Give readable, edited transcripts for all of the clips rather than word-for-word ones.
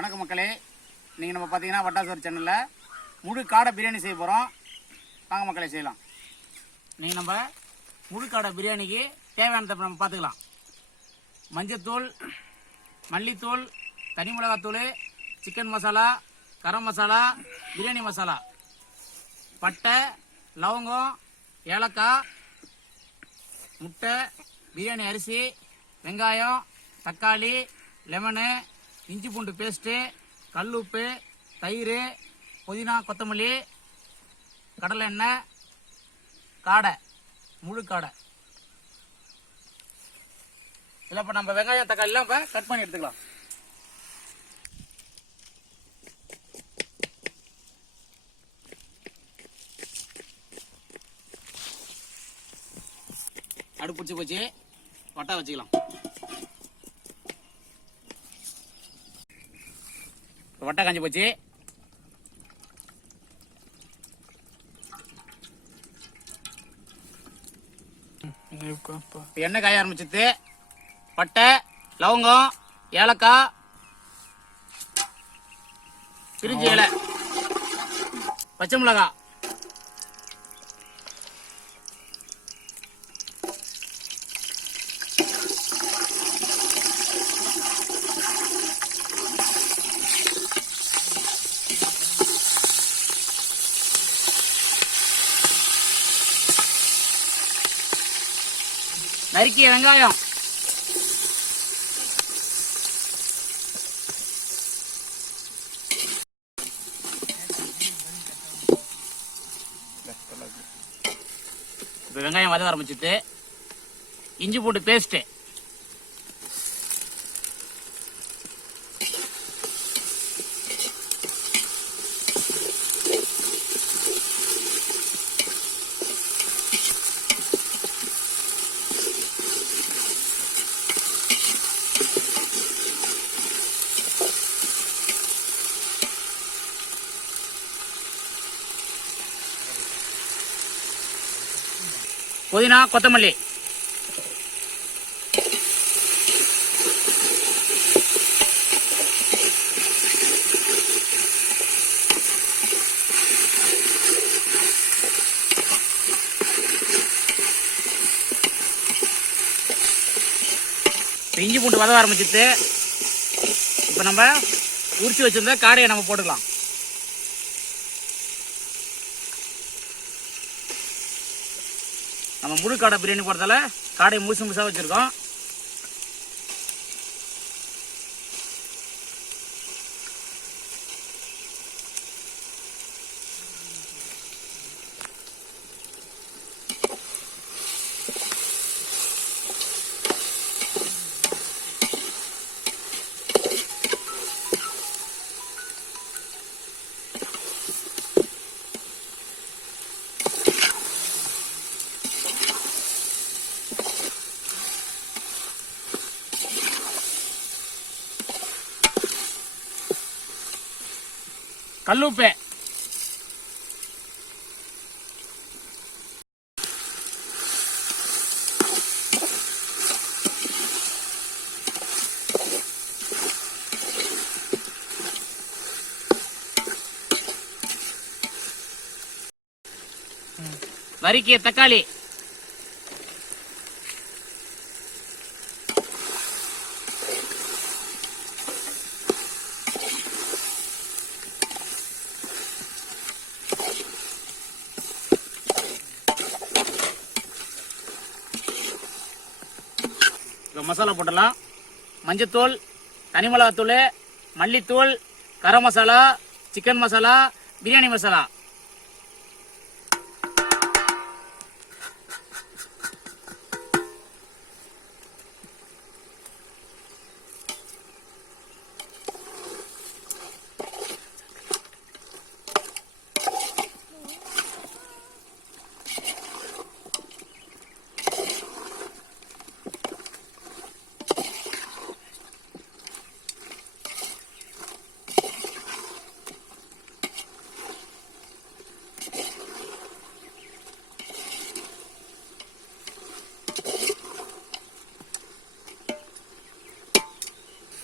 வணக்கம் மக்களே, நீங்கள் நம்ம பார்த்தீங்கன்னா வட்டா சோறு சேனலில் முழு காடை பிரியாணி செய்ய போகிறோம். வாங்க மக்களே செய்யலாம். நீங்கள் நம்ம முழு காடை பிரியாணிக்கு தேவையானதை நம்ம பார்த்துக்கலாம். மஞ்சத்தூள், மல்லித்தூள், தனி மிளகாத்தூள், சிக்கன் மசாலா, கரம் மசாலா, பிரியாணி மசாலா, பட்டை, லவங்கம், ஏலக்காய், முட்டை, பிரியாணி அரிசி, வெங்காயம், தக்காளி, லெமனு, இஞ்சி பூண்டு பேஸ்ட்டு, கல் உப்பு, தயிர், புதினா, கொத்தமல்லி, கடலை எண்ணெய், காடை, முழு காடை. இல்லை இப்போ நம்ம வெங்காயம் தக்காளிலாம் இப்போ கட் பண்ணி எடுத்துக்கலாம். அடுப்பு பிடிச்சி போச்சு, வட்டா வச்சுக்கலாம். வட்டை காஞ்சி போச்சு. எண்ணெய் காய ஆரம்பிச்சிட்டு பட்டை, லவங்கம், ஏலக்காய், பிரிஞ்சி இலை, பச்சை மிளகாய், நறுக்கிய வெங்காயம், இப்போ வெங்காயம் வதங்க ஆரம்பிச்சுட்டு இஞ்சி பூண்டு பேஸ்ட்டு, புதினா, கொத்தமல்லி, இஞ்சி பூண்டு வதவ ஆரம்பிச்சுட்டு இப்போ நம்ம உரிச்சு வச்சிருந்த காடையை நம்ம போட்டுக்கலாம். நம்ம முழு காடை பிரியாணி போடுறதால காடையை முழுசு முழுசாக வச்சுருக்கோம். கல்லுப்பு, நறுக்கிய தக்காளி, மசாலா போட்டலாம். மஞ்சத்தூள், தனி மிளகாத்தூள், மல்லித்தூள், கரம் மசாலா, சிக்கன் மசாலா, பிரியாணி மசாலா,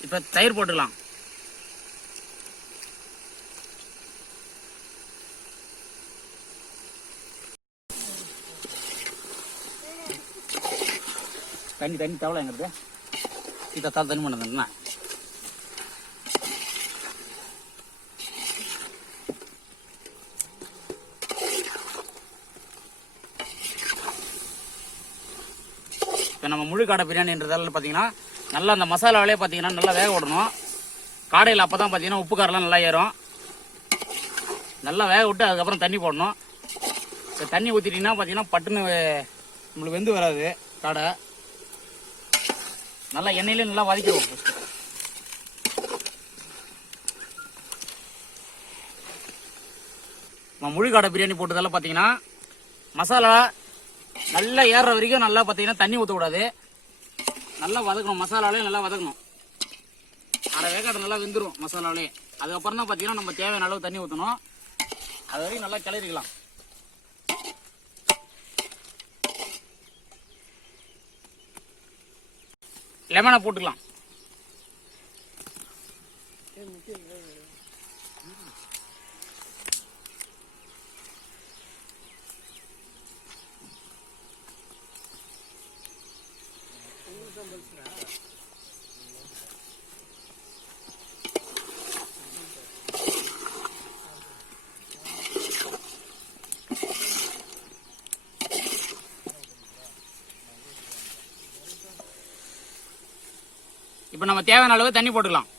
இப்போ தயிர் போட்டுக்கலாம். தண்ணி தவளைங்கிறது இதைத்தான் தண்ணி பண்ணுதுண்ணா. இப்போ நம்ம முழு காடை பிரியாணின்றதால பார்த்தீங்கன்னா நல்லா அந்த மசாலாவிலே பார்த்தீங்கன்னா நல்லா வேக விடணும். காடையில் அப்போ தான் பார்த்தீங்கன்னா உப்பு காரெல்லாம் நல்லா ஏறும். நல்லா வேக விட்டு அதுக்கப்புறம் தண்ணி போடணும். இப்போ தண்ணி ஊற்றிட்டிங்கன்னா பார்த்தீங்கன்னா பட்டுன்னு நம்மளுக்கு வெந்து வராது காடை. நல்லா எண்ணெயிலே நல்லா வதக்கிடுவோம். நம்ம முழு காடை பிரியாணி போட்டதால பார்த்தீங்கன்னா மசாலா நல்லா ஏறுற வரைக்கும் நல்லா பார்த்தீங்கன்னா தண்ணி ஊற்றக்கூடாது. நல்லா வதக்கணும். மசாலாவிலே நல்லா வதக்கணும். அரை வேக்காடு நல்லா வெந்துடும் மசாலாவிலே. அதுக்கப்புறம் தான் பார்த்தீங்கன்னா நம்ம தேவையான அளவு தண்ணி ஊற்றணும். அது வரைக்கும் நல்லா கிளறிக்கலாம். லெமனை போட்டுக்கலாம். இப்போ நம்ம தேவையான அளவு தண்ணி போட்டுக்கலாம்.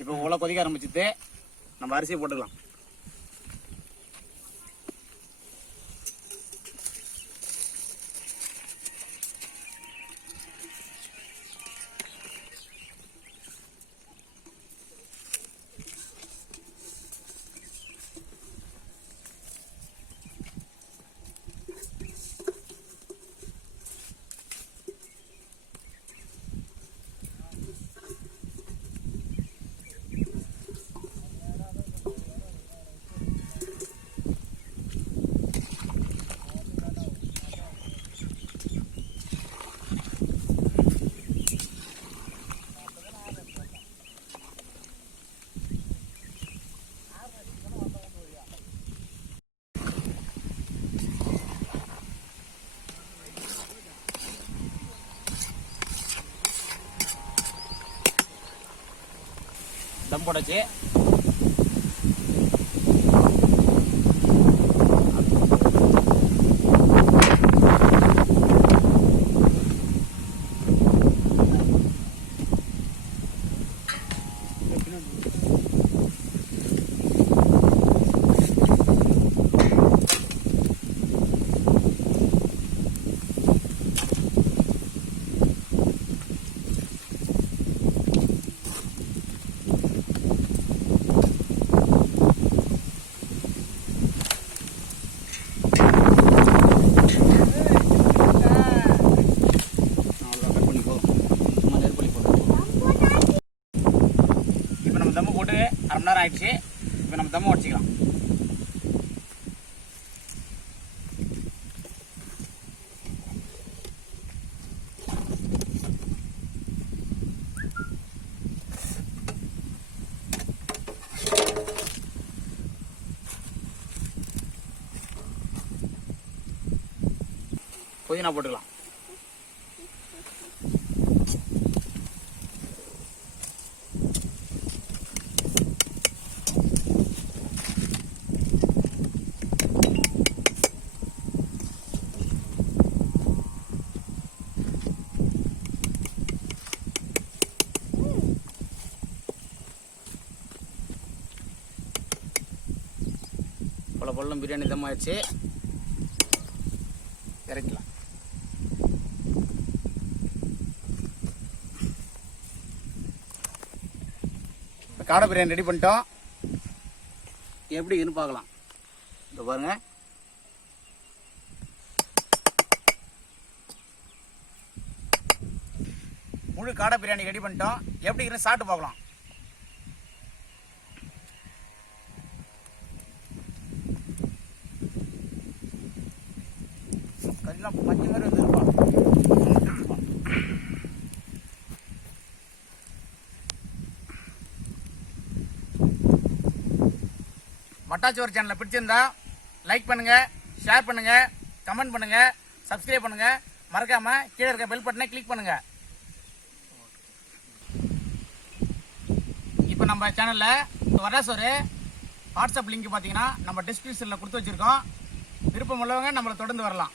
இப்போ உள்ள கொதிக்க ஆரம்பிச்சுட்டு நம்ம அரிசியை போட்டுக்கலாம். தம் போடாச்சு. அரை மணி நேரம் ஆயிடுச்சு. இப்போ நம்ம தம்ம உடச்சிக்கலாம். புதினா போட்டுக்கலாம். பொல்லம் பிரியாணி தம் ஆயிடுச்சு. இறக்கலாம். காடை பிரியாணி ரெடி பண்ணிட்டோம். எப்படி இருக்குன்னு பார்க்கலாம். இந்த பாருங்க. முழு காடை பிரியாணி ரெடி பண்ணிட்டோம். எப்படி இருக்குன்னு சாப்பிட்டு பார்க்கலாம். கறிலாம் பஞ்சு மாதிரி வந்துருப்பா. வட்டாச்சோறு சேனலை பிடிச்சிருந்தா லைக் பண்ணுங்க, ஷேர் பண்ணுங்க, கமெண்ட் பண்ணுங்க, சப்ஸ்கிரைப் பண்ணுங்க. மறக்காம கீழே இருக்க பெல் பட்டனை கிளிக் பண்ணுங்க. இப்போ நம்ம சேனல்ல வர சோறு வாட்ஸ்அப் லிங்க் பார்த்தீங்கன்னா நம்ம டிஸ்கிரிப்ஷனில் கொடுத்து வச்சிருக்கோம். விருப்பம் உள்ளவங்க நம்மளை தொடர்ந்து வரலாம்.